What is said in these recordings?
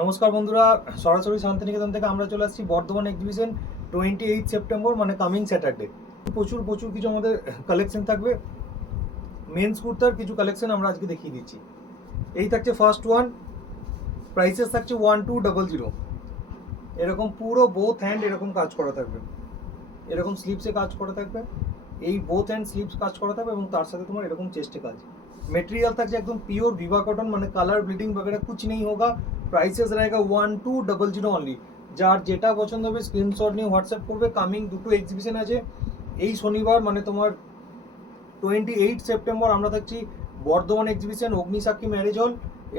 নমস্কার বন্ধুরা, সরাসরি শান্তিনিকেতন থেকে আমরা চলে আসছি বর্ধমান এক্সিবিশন 28 সেপ্টেম্বর মানে কামিং স্যাটারডে। প্রচুর প্রচুর কিছু আমাদের কালেকশন থাকবে। মেন্স কুর্তার কিছু কালেকশন আমরা আজকে দেখিয়ে দিচ্ছি। এই থাকছে ফার্স্ট ওয়ান, প্রাইসেস থাকছে 1200। এরকম পুরো বোথ হ্যান্ড এরকম কাজ করা থাকবে, এরকম স্লিপসে কাজ করা থাকবে, এই বোথ হ্যান্ড স্লিপস কাজ করা থাকবে এবং তার সাথে তোমার এরকম চেস্টে কাজ। मेटेरियल থাকছে একদম পিওর ভিভা কটন, মানে কালার ব্লিডিং वगैरह कुछ नहीं होगा। प्राइसेस रहेगा 1200 অনলি। যার যেটা পছন্দ হবে স্ক্রিনশট নিয়ে হোয়াটসঅ্যাপ করবে। কামিং দুটো এক্সিবিশন আছে এই শনিবার, মানে তোমার 28 সেপ্টেম্বর আমরা থাকছি বর্ধমান এক্সিবিশন অগ্নিসাক্ষী ম্যারেজ হল,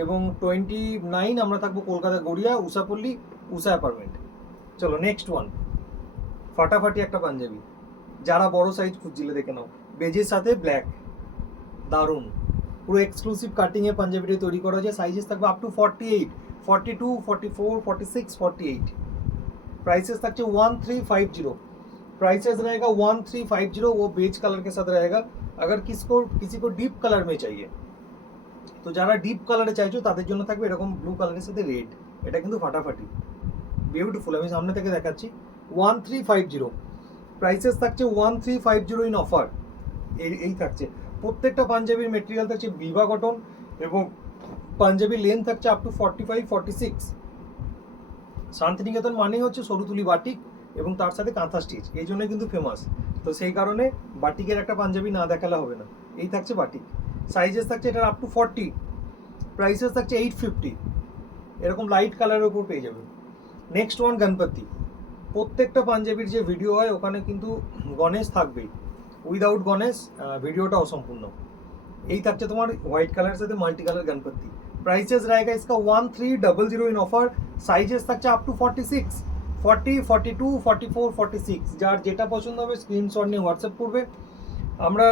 এবং 29 আমরা থাকবো কলকাতা গড়িয়া উষাপল্লী উষা অ্যাপার্টমেন্ট। চলো নেক্সট ওয়ান, ফাটাফাটি একটা পাঞ্জাবি, যারা বড় সাইজ খুঁজছিলে দেখে নাও, বেজের সাথে ব্ল্যাক, দারুণ পুরো এক্সক্লুসিভ কাটিং এ পাঞ্জাবিটা তৈরি করা যায়। সাইজেস থাকবে আপ টু 48, 42, 44, 46, 48। प्राइसेस থাকছে 1350। प्राइसेस रहेगा 1350। वो बेज कलर के साथ रहेगा। अगर किसी को डीप कलर में चाहिए, তো যারা ডিপ কালারে চাইছো তাদের জন্য থাকবে এরকম ব্লু কালারের সাথে রেড। এটা কিন্তু ফাটাফাটি বিউটিফুল, আমি সামনে থেকে দেখাচ্ছি। 1350 প্রাইসেস থাকছে 1350 ইন অফার। এই থাকছে প্রত্যেকটা পাঞ্জাবির মেটেরিয়াল থাকছে ভিভা কটন, এবং পাঞ্জাবির লেন্থ থাকছে আপ টু 45, 46। শান্তিনিকেতন মানেই হচ্ছে সরুতুলি বাটিক এবং তার সাথে কাঁথা স্টিচ, এই জন্য কিন্তু ফেমাস। তো সেই কারণে বাটিকের একটা পাঞ্জাবি না দেখালে হবে না। এই থাকছে বাটিক, সাইজেস থাকছে এটার আপ টু 40। প্রাইসেস থাকছে 850। এরকম লাইট কালারের উপর পেয়ে যাবে। Next one Ganpati. প্রত্যেকটা পাঞ্জাবির যে ভিডিও হয় ওখানে কিন্তু গণেশ থাকবেই, উইদাউট গণেশ ভিডিওটা অসম্পূর্ণ। এই থাকছে তোমার হোয়াইট কালারের সাথে মাল্টি কালার গণপতি। प्राइसेस रहेगा इसका 1300 इन ऑफर। সাইজেস থাকছে আপ টু 46, 40, 42, 44, 46। যার যেটা পছন্দ হবে স্ক্রিনশট নিয়ে হোয়াটসঅ্যাপ করবে। আমরা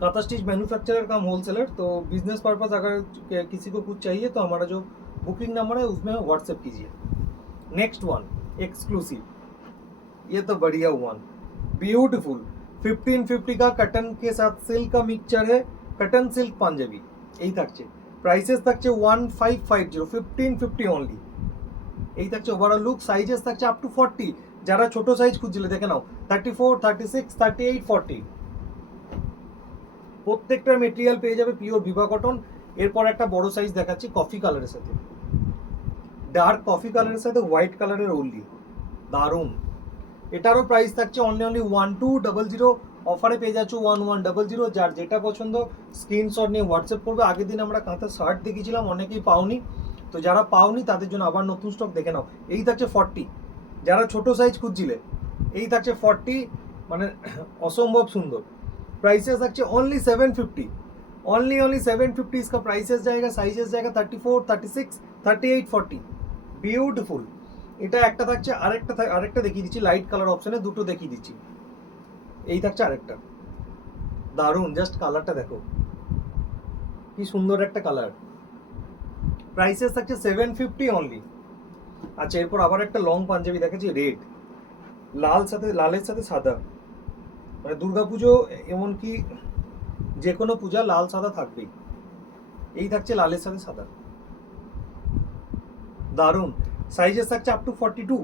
कांथा स्टिच मैन्युफैक्चरर कम होलसेलर, तो बिजनेस पर्पस अगर किसी को कुछ चाहिए तो हमारा जो बुकिंग नंबर है उसमें व्हाट्सएप कीजिए। नेक्स्ट वन एक्सक्लूसिव, ये तो बढ़िया वन, ब्यूटीफुल 1550 का कटन के साथ सिल्क का मिक्सचर है, कटन सिल्क पांजाबी। এই থাকছে প্রাইসেস থাকছে 1550, 1550 অনলি। এই থাকছে ওভারঅল লুক। সাইজেস থাকছে আপ টু 40। যারা ছোট সাইজ খুঁজছিলে দেখে নাও, 34, 36, 38, 40। প্রত্যেকটা মেটেরিয়াল পেয়ে যাবে পিওর ভিভা কটন। এরপর একটা বড় সাইজ দেখাচ্ছি কফি কালারের সাথে, ডার্ক কফি কালারের সাথে হোয়াইট কালারের ওনলি, দারুণ। এটারও প্রাইস থাকছে অনলি 1200। অফারে পেয়ে যাচ্ছ 1100। যার যেটা পছন্দ স্ক্রিনশট নিয়ে হোয়াটসঅ্যাপ করবে। আগের দিন আমরা কাঁথা শার্ট দেখিয়েছিলাম, অনেকেই পাওনি, তো যারা পাওনি তাদের জন্য আবার নতুন স্টক দেখে নাও। এই থাকছে 40, যারা ছোট সাইজ খুঁজছিলে এই থাকছে 40, মানে অসম্ভব সুন্দর। प्राइसेस থাকছে ओनली 750, ओनली 750 इसका प्राइसेस जाएगा। साइजेस जाएगा 34, 36, 38, 40। বিউটিফুল। এটা একটা থাকছে, আরেকটা দেখিয়ে দিচ্ছি লাইট কালার অপশনে, দুটো দেখিয়ে দিচ্ছি। এই থাকছে আরেকটা, দারুণ, জাস্ট কালারটা দেখো কি সুন্দর একটা কালার। প্রাইসেস থাকছে 750 অনলি। আচ্ছা, এরপর আবার একটা লং পাঞ্জাবি দেখাচ্ছি, রেড, লালের সাথে সাদা, মানে দুর্গাপুজো এমনকি যে কোনো পূজা লাল সাদা থাকবেই। এই থাকছে লালের সাথে সাদা, দারুণ। সাইজেস থাকছে আপ টু 42,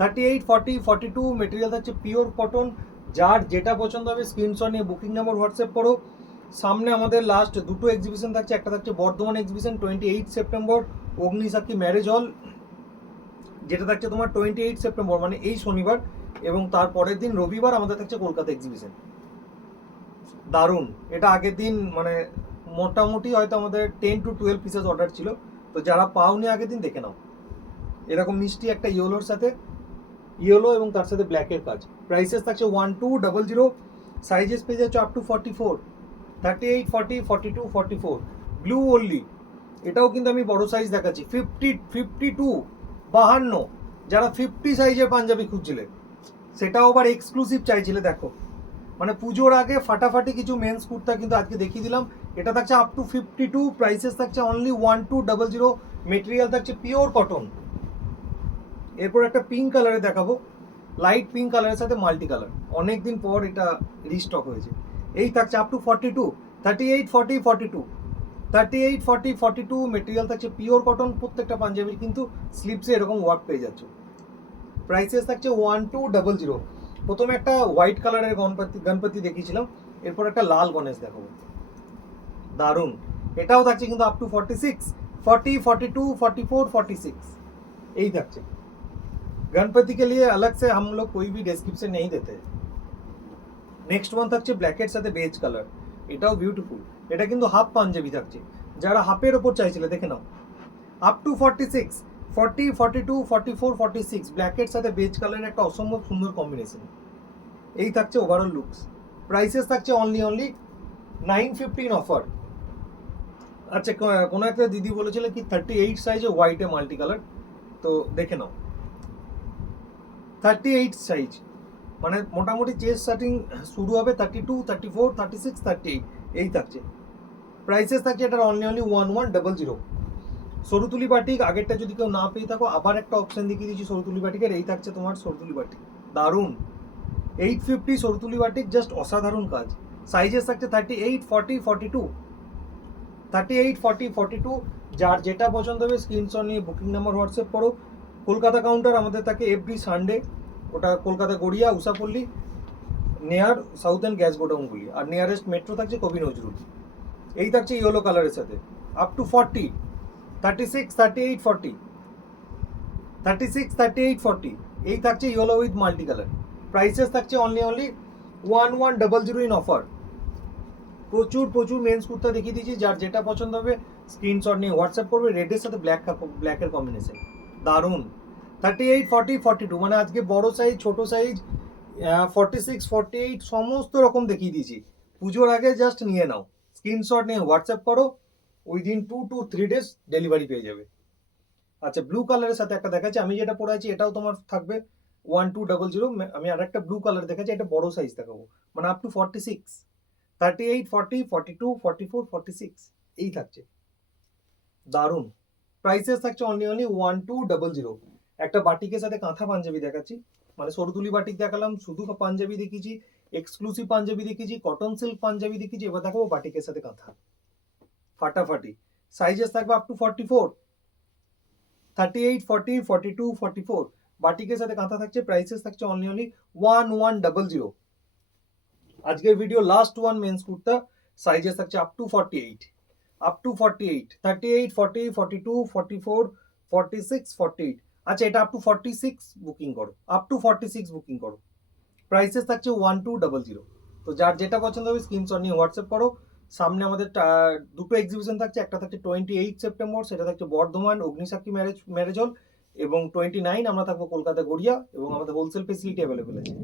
38, 40, 42। মেটেরিয়াল থাকছে পিওর কটন। যার যেটা পছন্দ হবে স্ক্রিনশট নিয়ে বুকিং নাম্বার হোয়াটসঅ্যাপ করো। সামনে আমাদের লাস্ট দুটো এক্সিবিশন থাকছে, একটা থাকছে Bardhaman exhibition 28 September Agnisakshi marriage hall, যেটা থাকছে তোমার 28 সেপ্টেম্বর মানে এই শনিবার, এবং তারপরের দিন রবিবার আমাদের থাকছে কলকাতা এক্সিবিশন। দারুণ। এটা আগের দিন মানে মোটামুটি হয়তো আমাদের 10 to 12 পিসেস অর্ডার ছিল, তো যারা পাওনি আগের দিন দেখে নাও। এরকম মিষ্টি একটা ইয়েলোর সাথে, ইয়েলো এবং তার সাথে ব্ল্যাকের কাজ। প্রাইসেস থাকছে 1200। সাইজেস পেয়ে যাচ্ছে আপ টু 44, 38, 40, 42, 44। Blue only. এটাও কিন্তু আমি বড় সাইজ দেখাচ্ছি, 50, 52, 52। যারা 50 সাইজের পাঞ্জাবি খুঁজছিলে সেটাও আবার এক্সক্লুসিভ চাইছিলে, দেখো মানে পুজোর আগে ফাটাফাটি কিছু মেন্স কুর্তা কিন্তু আজকে দেখিয়ে দিলাম। এটা থাকছে আপ টু 52। প্রাইসেস থাকছে অনলি 1200। মেটেরিয়াল থাকছে পিওর কটন। এরপর একটা পিঙ্ক কালারে দেখাবো, লাইট পিঙ্ক কালারের সাথে মাল্টি কালার, অনেকদিন পর এটা রিস্টক হয়েছে। এই থাকছে আপ টু 42, 38, 40, 42। 38, 40, 42 মেটেরিয়াল থাকছে পিওর কটন, প্রত্যেকটা পাঞ্জাবির কিন্তু স্লিপসে এরকম ওয়ার্ক পেয়ে যাচ্ছ। প্রাইসেস থাকছে 1200। প্রথমে একটা হোয়াইট কালারের গণপতি দেখিয়েছিলাম, এরপর একটা লাল গণেশ দেখাবো, দারুন। এটাও থাকছে কিন্তু আপ টু 46, 40, 42, 44, 46 এই থাকছে। गणपति के लिए अलग से हम लोग कोई भी डिस्क्रिप्शन नहीं देते। নেক্সট ওয়ান থাকছে ব্ল্যাকের সাথে বেজ কালার, এটাও বিউটিফুল। এটা কিন্তু হাফ পাঞ্জাবি থাকছে, যারা হাফের ওপর চাইছিলে দেখে নাও। আপ টু 46, 40, 42, 44, 46 ব্ল্যাকের সাথে বেজ কালারের একটা অসম্ভব সুন্দর কম্বিনেশন। এই থাকছে ওভারঅল লুকস। প্রাইসেস থাকছে অনলি 915 অফার। আচ্ছা, কোনো একটা দিদি বলেছিল কি 38 সাইজে হোয়াইটে মাল্টি কালার, তো দেখে নাও 38 সাইজ, মানে মোটামুটি চেস্ট স্টার্টিং শুরু হবে 32, 34, 36, 38 এই থাকছে। প্রাইসেস থাকছে এটার অনলি 1100। সরুতুলি বাটিক আগেরটা যদি কেউ না পেয়ে থাকো, আবার একটা অপশন দেখিয়ে দিচ্ছি সরুতুলি বাটিকের। এই থাকছে তোমার সরুতুলি বাটিক, দারুণ। 850 সরুতুলি বাটিক, জাস্ট অসাধারণ কাজ। সাইজেস থাকছে 38, 40, 42, 38, 40, 42। যার যেটা পছন্দ হবে স্ক্রিনশট নিয়ে বুকিং নাম্বার হোয়াটসঅ্যাপ করো। কলকাতা কাউন্টার আমাদের থাকে এভরি সানডে, ওটা কলকাতা গড়িয়া উষাপল্লী নেয়ার সাউথার্ন গ্যাস গোডাউনগুলি, আর নিয়ারেস্ট মেট্রো থাকছে কবি নজরুল। এই থাকছে ইয়েলো কালারের সাথে আপ টু 40, 36, 38, 40, 36, 38, 40 এই থাকছে yellow with multi colour. Prices থাকছে অনলি 1100 ইন অফার। প্রচুর মেন্স কুর্তা দেখিয়ে দিয়েছি, যার যেটা পছন্দ হবে স্ক্রিনশট নিয়ে হোয়াটসঅ্যাপ করবে। রেডের সাথে ব্ল্যাকের কম্বিনেশন, দারুণ। 38, 40, 42 মানে আজকে বড় সাইজ, ছোট সাইজ, 46, 48 সমস্ত রকম দেখিয়ে দিয়েছি। পুজোর আগে জাস্ট নিয়ে নাও, স্ক্রিনশট নিয়ে হোয়াটসঅ্যাপ করো, উইদিন 2 to 3 days ডেলিভারি পেয়ে যাবে। আচ্ছা, ব্লু কালারের সাথে একটা দেখাচ্ছি, আমি যেটা পরে আছি এটাও তোমার থাকবে 1200। আমি আর একটা ব্লু কালার দেখাচ্ছি, এটা বড় সাইজ দেখাবো, মানে আপ টু 46, 38, 40, 42, 44, 46 এই থাকছে, দারুণ। প্রাইসেস থাকছে অনলি 1200। একটা বাটিকের সাথে কাঁথা পাঞ্জাবি দেখাচ্ছি, মানে সরতুলি বাটিক দেখালাম, শুধু পাঞ্জাবি দেখিয়েছি, এক্সক্লুসিভ পাঞ্জাবি দেখিয়েছি, কটন সিল্ক পাঞ্জাবি দেখিয়েছি, এবার দেখাবো বাটিকের সাথে কাঁথা, ফাটাফাটি। সাইজেস থাকবে আপ টু 44, 38, 40, 42, 44 বাটিকের সাথে কাঁথা থাকছে। প্রাইসেস থাকছে অনলি 1100। আজকের video last one men's kurta, sizes থাকছে আপ টু 48, 38, 40, 42, 44, 46, 48। আচ্ছা, এটা আপ টু 46 বুকিং করো, আপ টু 46 বুকিং করো। প্রাইসেস থাকছে 1200। তো যার যেটা পছন্দ হবে স্ক্রিনশট নিয়ে হোয়াটসঅ্যাপ করো। সামনে আমাদের দুটো এক্সিবিশন থাকছে, একটা থাকছে 28 সেপ্টেম্বর, সেটা থাকছে বর্ধমান অগ্নিসাক্ষী ম্যারেজ হল, এবং 29 আমরা থাকবো কলকাতা গড়িয়া, এবং আমাদের হোলসেল ফেসিলিটি অ্যাভেলেবেল আছে।